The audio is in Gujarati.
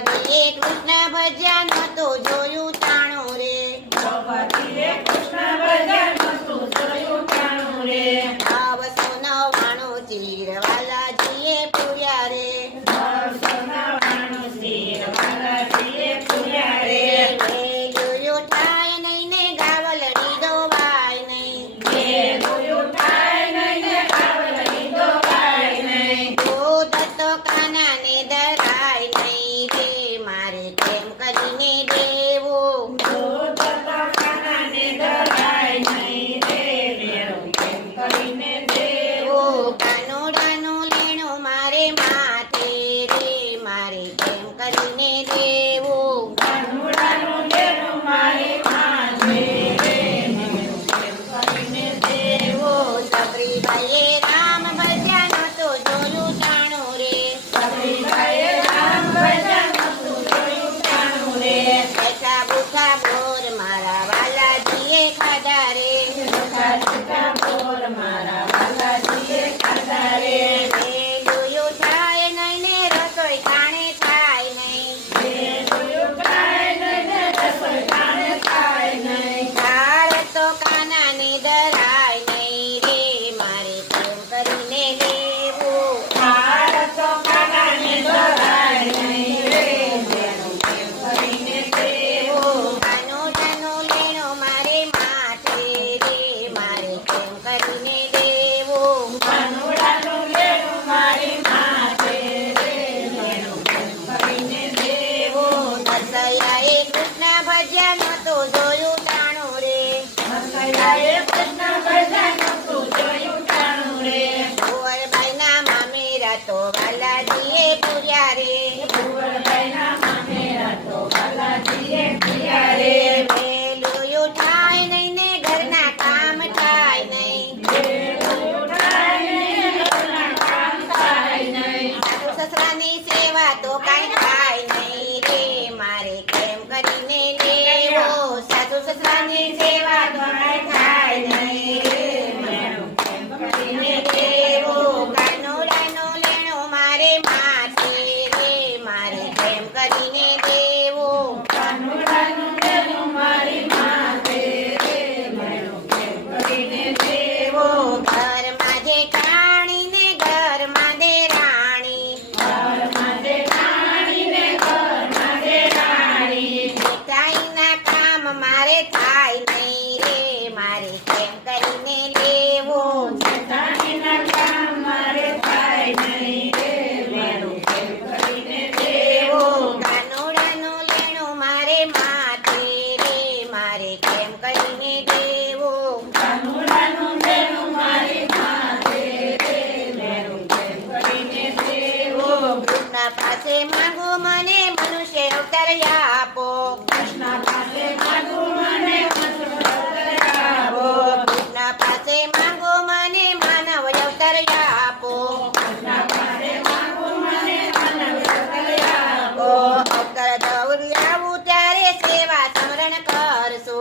દ્રૌપદીએ કૃષ્ણ ભજ્યા નહોતું જોયું ટાણું રે દ્રૌપદીએ કૃષ્ણ ભજ્યા નહોતું જોયું ટાણું રે 999 ચીર વાલાજીએ પૂર્યા રે 999 ચીર વાલાજીએ પૂર્યા રે જોયું થાય નહીં ને ગાવલડી દોવાય નહીં જોયું થાય નહીં ને ગાવલડી દોવાય નહીં દૂધ તો કાનાને ધરાય નહીં રે મારે કેમ કરીને દેવું દૂધ તો કાનાને ધરાય નહીં રે મેળો કેમ કરીને દેવો કાનુડાનું લેણું મારે માથે રે મારે કેમ કરીને દેવું કાનુડાનું લેણું મારે માથે રે મેળો કેમ કરીને દેવો સબરીબાઈએ રામ ભજ્યા નહોતું જોયું ટાણું રે સબરીબાઈએ રામ ભજ્યા નહોતું જોયું ટાણું રે બેઠા બુઠા બોર મારા વાલાજીએ ખાધા રે જૂઠા જૂઠા બોર મારા વાલાજીએ ખાધા રે જોયું થાય નહીં ને રસોઈ ખાણે થાય નહીં જોયું થાય નહીં ને રસોઈ ખાણે થાય નહીં ઝાડ તો કાનાને ધરાય નહીં રે મારે કેમ કરીને લેવું હાર તો કાનાને ધરાય નહીં રે મેળો કેમ કરીને દેવો કાનુડાનું લેણું મારે માથે રે મારે કેમ કરીને દેવું કાનુડાનું લેણું મારી માથે રે મેળો કેમ કરીને દેવો દશયાએ કૃષ્ણ ભજ્યા નહોતું જોયું ટાણું રે હસૈયાએ કૃષ્ણ ભજ્યા નહોતું જોયું ટાણું રે કુંવરબાઈના મામેરા તો વાલાજીએ પૂર્યા રે કુંવરબાઈના મામેરા તો વાલાજીએ પૂર્યા રે વેલું થાય નહીં ને ઘરના કામ થાય નહીં જોયું થાય નહીં ને ઘરના કામ થાય નહીં સાસુ સસરાની સેવા તો કાંઈ થાય નહીં રે મારે કેમ કરીને લેવો સાસુ સસરાની સેવા તો કાંઈ થાય નહીં રે મેળો કેમ કરીને દેવો કાનુડાનું લેણું મારે માથે રે મારે કેમ કરીને દેવું કાનુડાનું લેણું મારી માથે રે મેળો કેમ કરીને દેવો ઘરમાં જેઠાણી ને ઘરમાં દેરાણી ઘરમાં દેરાણી ને ઘરમાં દેરાણી જેઠાણીના કામ મારે થાય નહીં રે મારે કેમ કરીને લેવું જેઠાણીના કામ મારે થાય નહીં રે મેળો કેમ કરીને દેવો કાનુડાનું લેણું મારે માથે રે મારે કેમ કરીને દેવું કાનુડાનું લેણું મારી માથે રે મેળો કેમ કરીને દેવો કૃષ્ણ પાસે માંગો મને મનુષ્ય અવતાર આપો કૃષ્ણ પાસે માગું મને મનુષ્ય આપો કૃષ્ણ પાસે માંગો મને માનવ અવતાર આપો કૃષ્ણ પાસે માગું મને માનવ આપો અવતાર દઉં આવું ત્યારે સેવા સ્મરણ કરશો